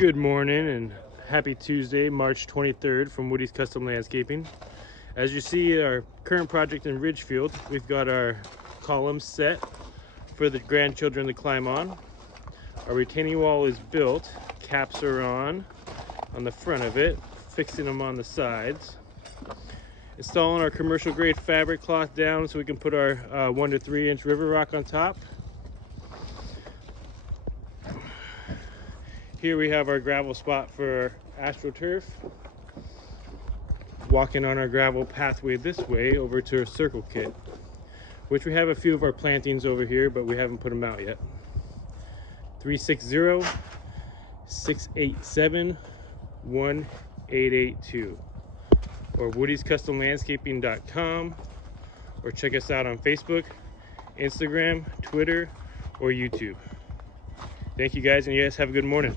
Good morning and happy Tuesday, March 23rd from Woody's Custom Landscaping. As you see, our current project in Ridgefield, we've got our columns set for the grandchildren to climb on. Our retaining wall is built, caps are on the front of it, fixing them on the sides. Installing our commercial grade fabric cloth down so we can put our 1 to 3 inch river rock on top. Here we have our gravel spot for AstroTurf. Walking on our gravel pathway this way over to our circle kit, which we have a few of our plantings over here, but we haven't put them out yet. 360-687-1882 or woodyscustomlandscaping.com, or check us out on Facebook, Instagram, Twitter, or YouTube. Thank you guys, and you guys have a good morning.